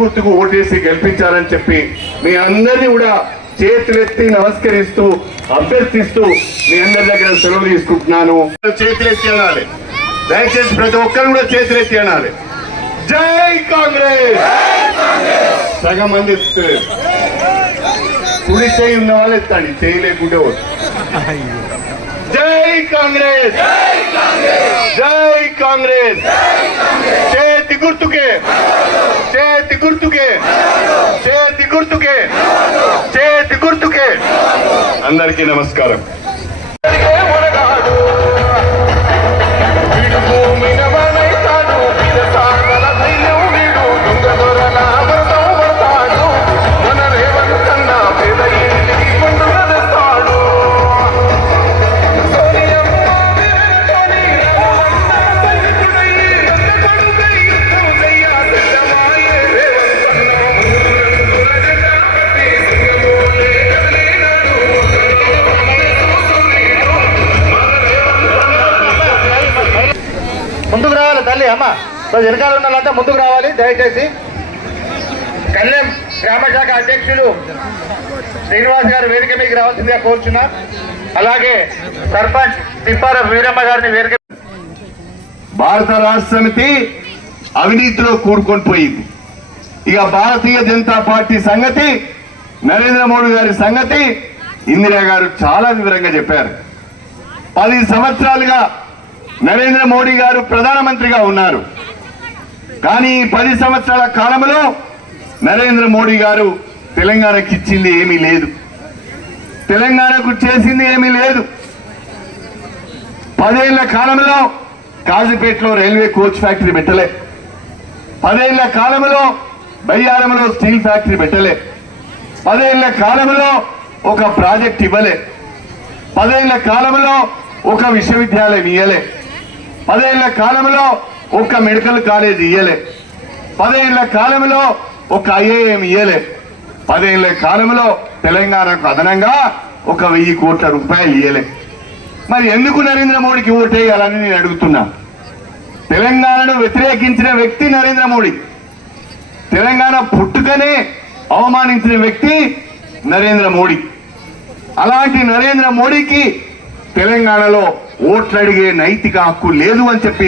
గుర్తుకు ఓటేసి గెలిపించాలని చెప్పి మీ అందరినీ కూడా చేతులెత్తి నమస్కరిస్తూ అభ్యర్థిస్తూ మీ అందరి దగ్గర సెలవు తీసుకుంటున్నాను. చేతులెత్తి అనాలి. దయచేసి ప్రతి ఒక్కరు కూడా చేతులెత్తి అనాలి. జై కాంగ్రెస్! సగం మంది ఎత్తుతలేరు కుడి చేయి ఉన్న వాళ్ళు ఎత్తండి చేయలేకుంటే జై కాంగ్రెస్! జై కాంగ్రెస్! చేతి గుర్తుకే చేతి గుర్తుకే చేతి గుర్తుకే చేతి గుర్తుకే అందరికీ నమస్కారం. ముందుకు రావాలి తల్లి అమ్మ. సో వెనకాల ఉండాలంటే ముందుకు రావాలి దయచేసి. కళ్యాణ్ గ్రామశాఖ అధ్యక్షులు శ్రీనివాస్ గారు వేదిక మీకు రావాల్సిందిగా కోరుచున్నా. అలాగే సర్పంచ్ తిప్పార వీరమ్మ గారిని వేదిక భారత రాష్ట్ర సమితి అవినీతిలో కూడుకొని పోయింది. ఇక భారతీయ జనతా పార్టీ సంగతి నరేంద్ర మోడీ గారి సంగతి ఇందిరా గారు చాలా వివరంగా చెప్పారు. పది సంవత్సరాలుగా నరేంద్ర మోడీ గారు ప్రధానమంత్రిగా ఉన్నారు. కానీ ఈ పది సంవత్సరాల కాలంలో నరేంద్ర మోడీ గారు తెలంగాణకి ఇచ్చింది ఏమీ లేదు. తెలంగాణకు చేసింది ఏమీ లేదు. పదేళ్ళ కాలంలో కాజీపేటలో రైల్వే కోచ్ ఫ్యాక్టరీ పెట్టలే. పదేళ్ళ కాలంలో బయ్యారంలో స్టీల్ ఫ్యాక్టరీ పెట్టలే. పదేళ్ళ కాలంలో ఒక ప్రాజెక్ట్ ఇవ్వలే. పదేళ్ళ కాలంలో ఒక విశ్వవిద్యాలయం ఇయ్యలే. పదేళ్ళ కాలంలో ఒక్క మెడికల్ కాలేజ్ ఇయ్యలే. పదేళ్ళ కాలంలో ఒక ఐఏఎం ఇయ్యలే. పదేళ్ళ కాలంలో తెలంగాణకు అదనంగా ఒక వెయ్యి కోట్ల రూపాయలు ఇయ్యలే. మరి ఎందుకు నరేంద్ర మోడీకి ఓటేయాలని నేను అడుగుతున్నా. తెలంగాణను వ్యతిరేకించిన వ్యక్తి నరేంద్ర మోడీ. తెలంగాణ పుట్టుకనే అవమానించిన వ్యక్తి నరేంద్ర మోడీ. అలాంటి నరేంద్ర మోడీకి తెలంగాణలో ఓట్లు అడిగే నైతిక హక్కు లేదు అని చెప్పి